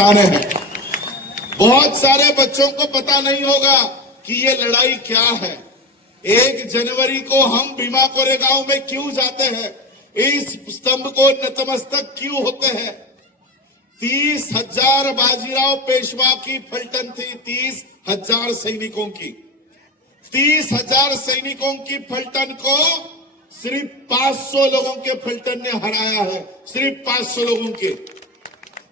बताने हैं। बहुत सारे बच्चों को पता नहीं होगा कि ये लड़ाई क्या है। 1 जनवरी को हम भीमा कोरेगांव में क्यों जाते हैं, इस स्तंभ को नतमस्तक क्यों होते हैं। 30,000 बाजीराव पेशवा की पलटन थी, 30,000 सैनिकों की। 30,000 सैनिकों की पलटन को सिर्फ 500 लोगों के पलटन ने हराया है, सिर्फ 500 लोगों के।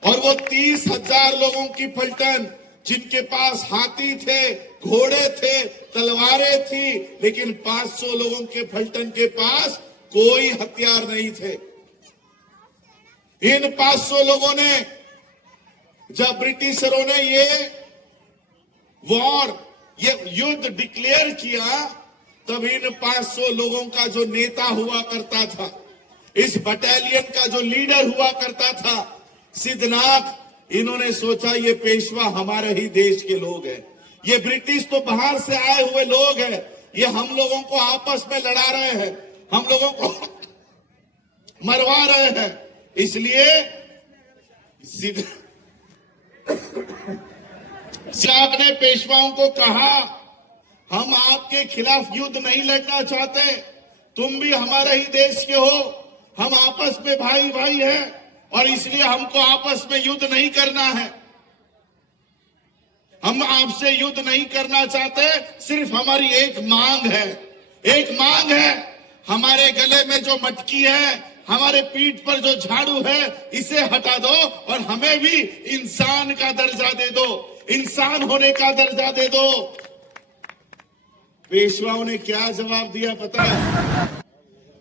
और वो 30,000 लोगों की पलटन जिनके पास हाथी थे, घोड़े थे, तलवारें थी, लेकिन 500 लोगों के पलटन के पास कोई हथियार नहीं थे। इन 500 लोगों ने, जब ब्रिटिशरों ने ये युद्ध डिक्लेयर किया, तब इन 500 लोगों का जो नेता हुआ करता था, इस बटालियन का जो लीडर हुआ करता था, सिद्धनाथ, इन्होंने सोचा ये पेशवा हमारे ही देश के लोग हैं, ये ब्रिटिश तो बाहर से आए हुए लोग हैं, ये हम लोगों को आपस में लड़ा रहे हैं, हम लोगों को मरवा रहे हैं। इसलिए सिद्धनाथ ने पेशवाओं को कहा, हम आपके खिलाफ युद्ध नहीं लड़ना चाहते, तुम भी हमारे ही देश के हो, हम आपस में भाई भाई हैं, और इसलिए हमको आपस में युद्ध नहीं करना है। हम आपसे युद्ध नहीं करना चाहते, सिर्फ हमारी एक मांग है, एक मांग है, हमारे गले में जो मटकी है, हमारे पीठ पर जो झाड़ू है, इसे हटा दो और हमें भी इंसान का दर्जा दे दो, इंसान होने का दर्जा दे दो। पेशवाओं ने क्या जवाब दिया पता है?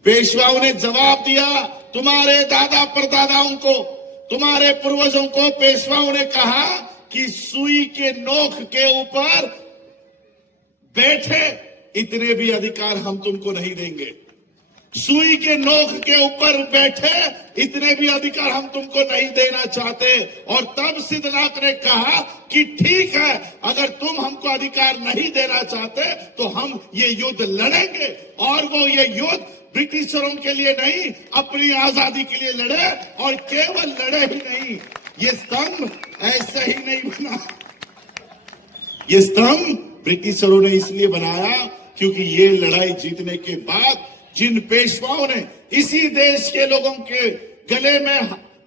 पेशवाओं ने जवाब दिया, तुम्हारे दादा परदादाओं को, तुम्हारे पूर्वजों को पेशवाओं ने कहा कि सुई के नोक के ऊपर बैठे इतने भी अधिकार हम तुमको नहीं देंगे। सुई के नोक के ऊपर बैठे इतने भी अधिकार हम तुमको नहीं देना चाहते। और तब सिद्धनाथ ने कहा कि ठीक है, अगर तुम हमको अधिकार नहीं देना चाहते तो हम ये युद्ध लड़ेंगे। और वो ये युद्ध ब्रिटिशरों के लिए नहीं, अपनी आजादी के लिए लड़े, और केवल लड़े ही नहीं, ये स्तंभ ऐसे ही नहीं बना। ये स्तंभ ब्रिटिशरों ने इसलिए बनाया क्योंकि ये लड़ाई जीतने के बाद जिन पेशवाओं ने इसी देश के लोगों के गले में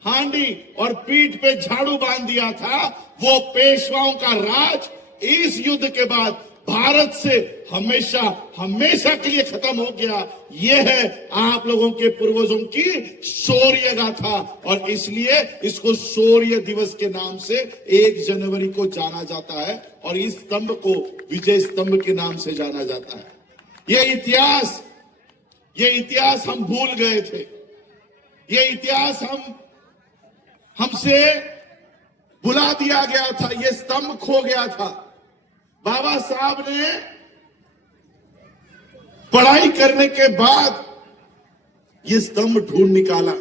हांडी और पीठ पे झाड़ू बांध दिया था, वो पेशवाओं का राज इस युद्ध के बाद भारत से हमेशा हमेशा के लिए खत्म हो गया। ये है आप लोगों के पूर्वजों की शौर्य गाथा, और इसलिए इसको शौर्य दिवस के नाम से 1 जनवरी को जाना जाता है, और इस स्तंभ को विजय स्तंभ के नाम से जाना जाता है। ये इतिहास हम भूल गए थे, ये इतिहास हमसे भुला दिया गया था, ये स्तंभ खो गया था। बाबा साहब ने पढ़ाई करने के बाद ये स्तंभ ढूंढ निकाला।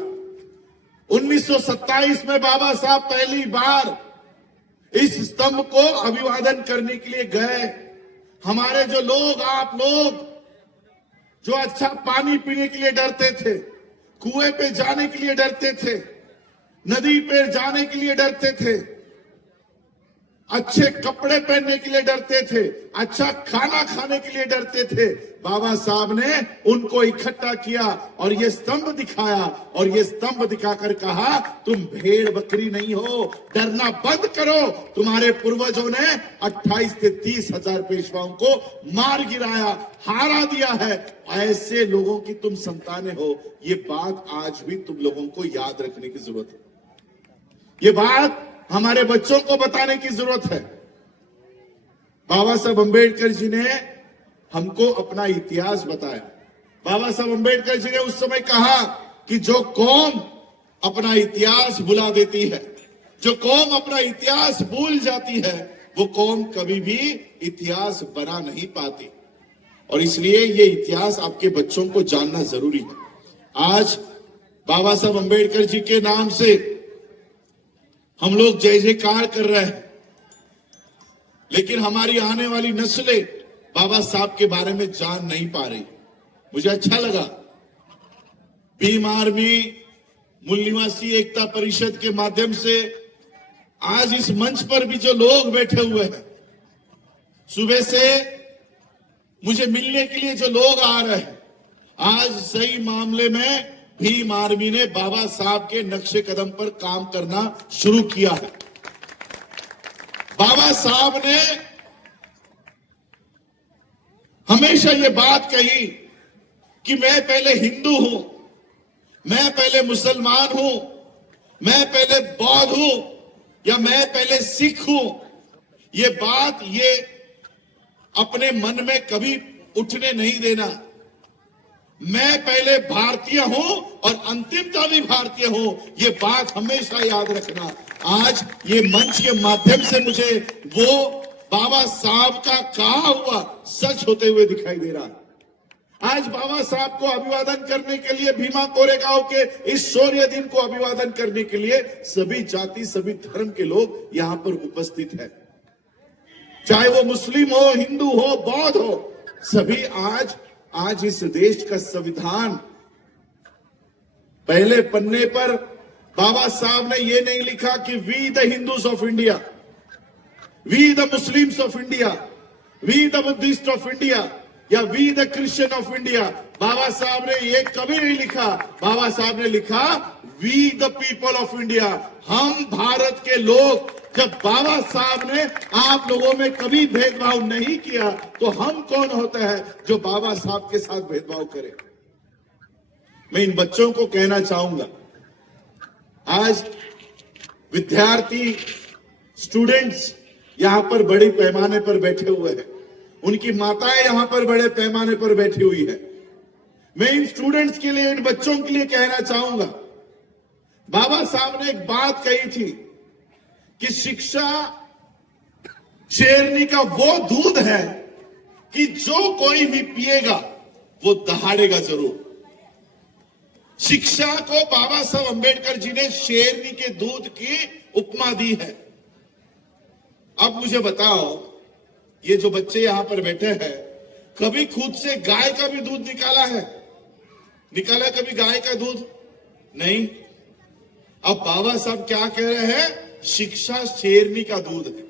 1927 में बाबा साहब पहली बार इस स्तंभ को अभिवादन करने के लिए गए। हमारे जो लोग, आप लोग जो अच्छा पानी पीने के लिए डरते थे, कुएं पे जाने के लिए डरते थे, नदी पे जाने के लिए डरते थे, अच्छे कपड़े पहनने के लिए डरते थे, अच्छा खाना खाने के लिए डरते थे, बाबा साहब ने उनको इकट्ठा किया और ये स्तंभ दिखाया, और ये स्तंभ दिखाकर कहा, तुम भेड़ बकरी नहीं हो, डरना बंद करो। तुम्हारे पूर्वजों ने 28 से 30,000 पेशवाओं को मार गिराया, हारा दिया है, ऐसे लोगों की तुम संतानें हो। ये बात आज भी तुम लोगों को याद रखने की जरूरत है, ये बात हमारे बच्चों को बताने की जरूरत है। बाबा साहब अंबेडकर जी ने हमको अपना इतिहास बताया। बाबा साहब अंबेडकर जी ने उस समय कहा कि जो कौम अपना इतिहास भुला देती है, जो कौम अपना इतिहास भूल जाती है, वो कौम कभी भी इतिहास बना नहीं पाती। और इसलिए ये इतिहास आपके बच्चों को जानना जरूरी है। आज बाबा साहब अंबेडकर जी के नाम से हम लोग जय जयकार कर रहे हैं, लेकिन हमारी आने वाली नस्लें बाबा साहब के बारे में जान नहीं पा रही। मुझे अच्छा लगा, भीम आर्मी मूल निवासी एकता परिषद के माध्यम से आज इस मंच पर भी जो लोग बैठे हुए हैं, सुबह से मुझे मिलने के लिए जो लोग आ रहे हैं, आज सही मामले में भीम आर्मी ने बाबा साहब के नक्शे कदम पर काम करना शुरू किया है। बाबा साहब ने हमेशा ये बात कही कि मैं पहले हिंदू हूं, मैं पहले मुसलमान हूं, मैं पहले बौद्ध हूं या मैं पहले सिख हूं। ये बात ये अपने मन में कभी उठने नहीं देना। मैं पहले भारतीय हूं और अंतिमता भी भारतीय हूं, ये बात हमेशा याद रखना। आज ये मंच के माध्यम से मुझे वो बाबा साहब का कहा हुआ सच होते हुए दिखाई दे रहा है। आज बाबा साहब को अभिवादन करने के लिए, भीमा कोरेगांव के इस शौर्य दिन को अभिवादन करने के लिए सभी जाति, सभी धर्म के लोग यहां पर उपस्थित हैं। चाहे वो मुस्लिम हो, हिंदू हो, बौद्ध हो, सभी आज इस देश का संविधान पहले पन्ने पर बाबा साहब ने ये नहीं लिखा कि we the Hindus of India, we the Muslims of India, we the Buddhist of India या we the Christian of India. Baba Saheb ने ये कभी नहीं लिखा। बाबा साहब ने लिखा we the people of India, हम भारत के लोग। जब बाबा साहब ने आप लोगों में कभी भेदभाव नहीं किया तो हम कौन होता है जो बाबा साहब के साथ भेदभाव करे। मैं इन बच्चों को कहना चाहूंगा, आज विद्यार्थी, स्टूडेंट्स यहां पर बड़े पैमाने पर बैठे हुए हैं, उनकी माताएं यहां पर बड़े पैमाने पर बैठी हुई है। मैं इन स्टूडेंट्स के लिए, इन बच्चों के लिए कहना चाहूंगा, बाबा साहब ने एक बात कही थी कि शिक्षा शेरनी का वो दूध है कि जो कोई भी पिएगा वो दहाड़ेगा जरूर। शिक्षा को बाबा साहब अंबेडकर जी ने शेरनी के दूध की उपमा दी है। अब मुझे बताओ, ये जो बच्चे यहां पर बैठे हैं, कभी खुद से गाय का भी दूध निकाला है? निकाला कभी गाय का दूध? नहीं। अब बाबा साहब क्या कह रहे हैं? शिक्षा शेरनी का दूध है।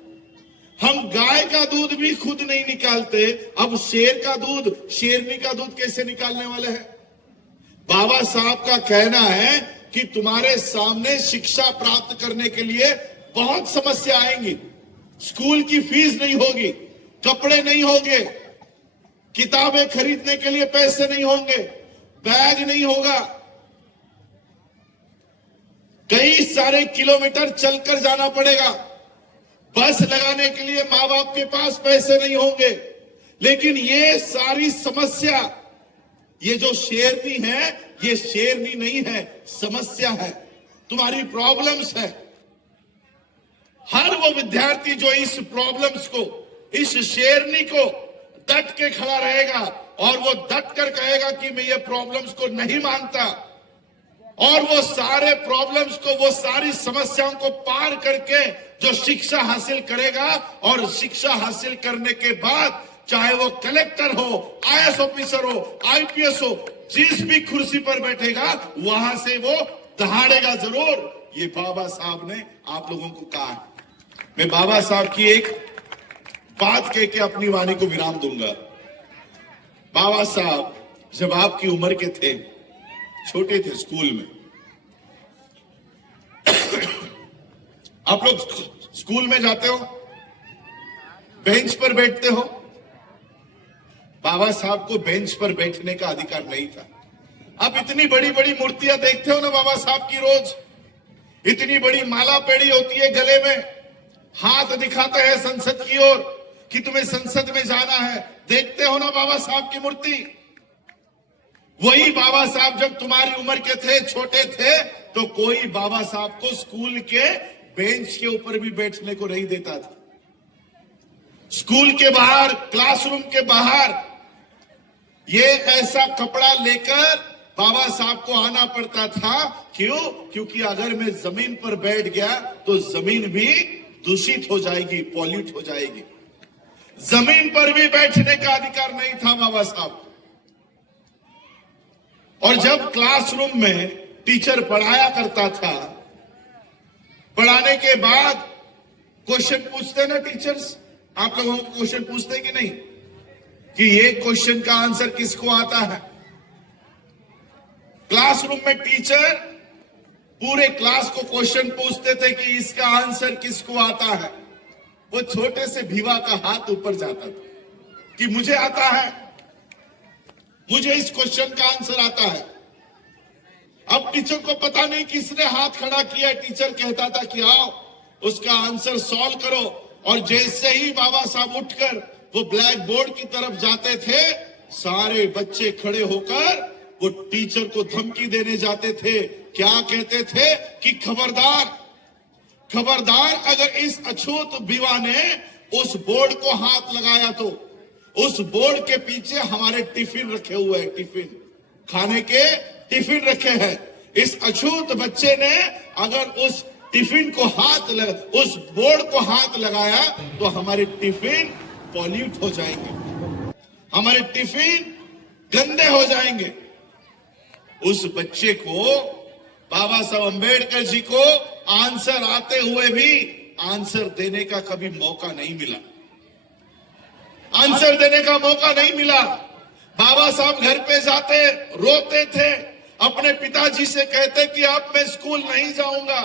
हम गाय का दूध भी खुद नहीं निकालते, अब शेर का दूध, शेरनी का दूध कैसे निकालने वाले हैं? बाबा साहब का कहना है कि तुम्हारे सामने शिक्षा प्राप्त करने के लिए बहुत समस्या आएंगी। स्कूल की फीस नहीं होगी, कपड़े नहीं होंगे, किताबें खरीदने के लिए पैसे नहीं होंगे, बैग नहीं होगा, कई सारे किलोमीटर चलकर जाना पड़ेगा, बस लगाने के लिए मां बाप के पास पैसे नहीं होंगे। लेकिन ये सारी समस्या, ये जो शेरनी है, ये शेरनी नहीं है, समस्या है, तुम्हारी प्रॉब्लम्स है। हर वो विद्यार्थी जो इस प्रॉब्लम्स को, इस शेरनी को डट के खड़ा रहेगा और वो डट कर कहेगा कि मैं ये प्रॉब्लम्स को नहीं मानता, और वो सारे प्रॉब्लम्स को, वो सारी समस्याओं को पार करके जो शिक्षा हासिल करेगा, और शिक्षा हासिल करने के बाद चाहे वो कलेक्टर हो, आईएएस ऑफिसर हो, आईपीएस हो, जिस भी कुर्सी पर बैठेगा वहां से वो दहाड़ेगा जरूर। ये बाबा साहब ने आप लोगों को कहा है। मैं बाबा साहब की एक बात कह के अपनी वाणी को विराम दूंगा। बाबा साहब जब आपकी उम्र के थे, छोटे थे, स्कूल में, आप लोग स्कूल में जाते हो, बेंच पर बैठते हो। बाबा साहब को बेंच पर बैठने का अधिकार नहीं था। आप इतनी बड़ी बड़ी मूर्तियां देखते हो ना बाबा साहब की, रोज इतनी बड़ी माला पेड़ी होती है गले में, हाथ दिखाते हैं संसद की ओर कि तुम्हें संसद में जाना है। देखते हो ना बाबा साहब की मूर्ति। वही बाबा साहब जब तुम्हारी उम्र के थे, छोटे थे, तो कोई बाबा साहब को स्कूल के बेंच के ऊपर भी बैठने को नहीं देता था। स्कूल के बाहर, क्लासरूम के बाहर ये ऐसा कपड़ा लेकर बाबा साहब को आना पड़ता था। क्यों? क्योंकि अगर मैं जमीन पर बैठ गया तो जमीन भी दूषित हो जाएगी, पॉल्यूट हो जाएगी। जमीन पर भी बैठने का अधिकार नहीं था बाबा साहब। और जब क्लासरूम में टीचर पढ़ाया करता था, पढ़ाने के बाद क्वेश्चन पूछते ना टीचर्स, आप लोगों को क्वेश्चन पूछते कि नहीं कि ये क्वेश्चन का आंसर किसको आता है? क्लासरूम में टीचर पूरे क्लास को क्वेश्चन पूछते थे कि इसका आंसर किसको आता है। वो छोटे से भिवा का हाथ ऊपर जाता था कि मुझे आता है, मुझे इस क्वेश्चन का आंसर आता है। अब टीचर को पता नहीं किसने हाथ खड़ा किया, टीचर कहता था कि आओ उसका आंसर सॉल्व करो, और जैसे ही बाबा साहब उठकर वो ब्लैक बोर्ड की तरफ जाते थे, सारे बच्चे खड़े होकर वो टीचर को धमकी देने जाते थे। क्या कहते थे कि खबरदार, खबरदार, अगर इस अछूत विवा ने उस बोर्ड को हाथ लगाया तो उस बोर्ड के पीछे हमारे टिफिन रखे हुए हैं, टिफिन खाने के टिफिन रखे हैं। इस अछूत बच्चे ने अगर उस टिफिन को उस बोर्ड को हाथ लगाया तो हमारे टिफिन पॉल्यूट हो जाएंगे, हमारे टिफिन गंदे हो जाएंगे। उस बच्चे को, बाबा साहब अंबेडकर जी को आंसर आते हुए भी आंसर देने का कभी मौका नहीं मिला, आंसर देने का मौका नहीं मिला। बाबा साहब घर पे जाते, रोते थे, अपने पिताजी से कहते कि अब मैं स्कूल नहीं जाऊंगा,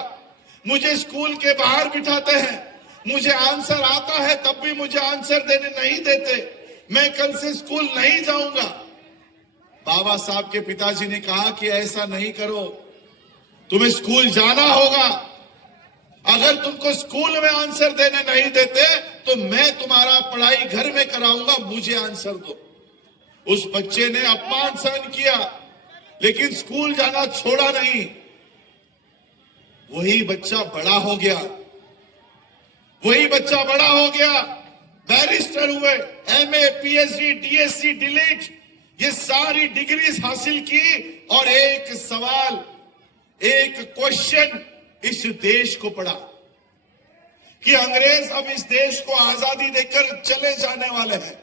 मुझे स्कूल के बाहर बिठाते हैं, मुझे आंसर आता है तब भी मुझे आंसर देने नहीं देते, मैं कल से स्कूल नहीं जाऊंगा। बाबा साहब के पिताजी ने कहा कि ऐसा नहीं करो, तुम्हें स्कूल जाना होगा। अगर तुमको स्कूल में आंसर देने नहीं देते तो मैं तुम्हारा पढ़ाई घर में कराऊंगा, मुझे आंसर दो। उस बच्चे ने अपमान सहन किया लेकिन स्कूल जाना छोड़ा नहीं। वही बच्चा बड़ा हो गया, वही बच्चा बड़ा हो गया, बैरिस्टर हुए, एमए, पीएचडी, डीएससी, डीलिट, ये सारी डिग्रीज हासिल की और एक सवाल, एक क्वेश्चन इस देश को पढ़ा कि अंग्रेज अब इस देश को आजादी देकर चले जाने वाले हैं।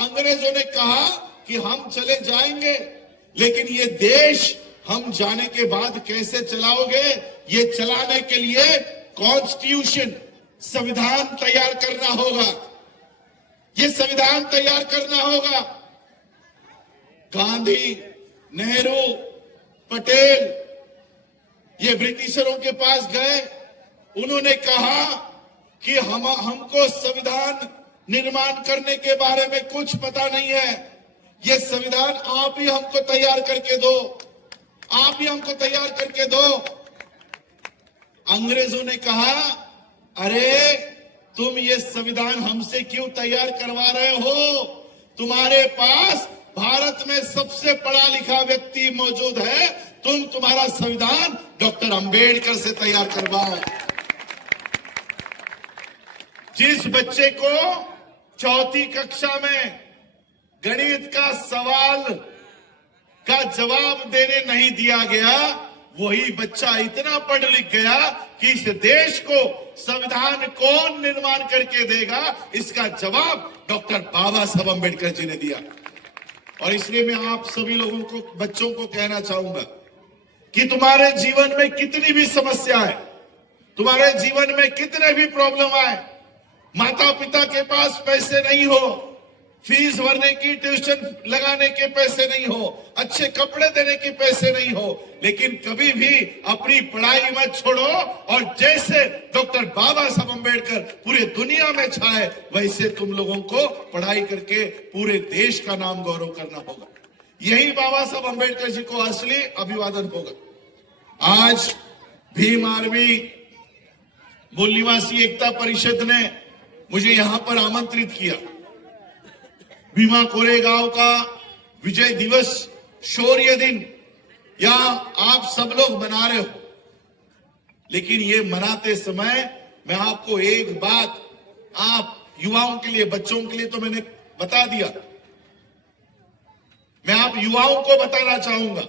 अंग्रेजों ने कहा कि हम चले जाएंगे, लेकिन ये देश हम जाने के बाद कैसे चलाओगे? ये चलाने के लिए कॉन्स्टिट्यूशन, संविधान तैयार करना होगा, ये संविधान तैयार करना होगा। गांधी, नेहरू, पटेल ये ब्रिटिशरों के पास गए, उन्होंने कहा कि हमको संविधान निर्माण करने के बारे में कुछ पता नहीं है, ये संविधान आप ही हमको तैयार करके दो, आप ही हमको तैयार करके दो। अंग्रेजों ने कहा, अरे तुम ये संविधान हमसे क्यों तैयार करवा रहे हो? तुम्हारे पास भारत में सबसे पढ़ा लिखा व्यक्ति मौजूद है, तुम्हारा संविधान डॉक्टर अंबेडकर से तैयार करवाओ। जिस बच्चे को चौथी कक्षा में गणित का सवाल का जवाब देने नहीं दिया गया, वही बच्चा इतना पढ़ लिख गया कि इस देश को संविधान कौन निर्माण करके देगा, इसका जवाब डॉक्टर बाबा साहब अंबेडकर जी ने दिया। और इसलिए मैं आप सभी लोगों को, बच्चों को कहना चाहूंगा कि तुम्हारे जीवन में कितनी भी समस्या है, तुम्हारे जीवन में कितने भी प्रॉब्लम आए, माता पिता के पास पैसे नहीं हो, फीस भरने की, ट्यूशन लगाने के पैसे नहीं हो, अच्छे कपड़े देने के पैसे नहीं हो, लेकिन कभी भी अपनी पढ़ाई मत छोड़ो। और जैसे डॉक्टर बाबा साहब अंबेडकर पूरे दुनिया में छाए, वैसे तुम लोगों को पढ़ाई करके पूरे देश का नाम गौरव करना होगा। यही बाबा साहब अंबेडकर जी को असली अभिवादन होगा। आज भीम आर्मी मूल निवासी एकता परिषद ने मुझे यहां पर आमंत्रित किया। भीमा कोरेगांव का विजय दिवस, शौर्य दिन यहां आप सब लोग मना रहे हो, लेकिन ये मनाते समय मैं आपको एक बात, आप युवाओं के लिए, बच्चों के लिए तो मैंने बता दिया, मैं आप युवाओं को बताना चाहूंगा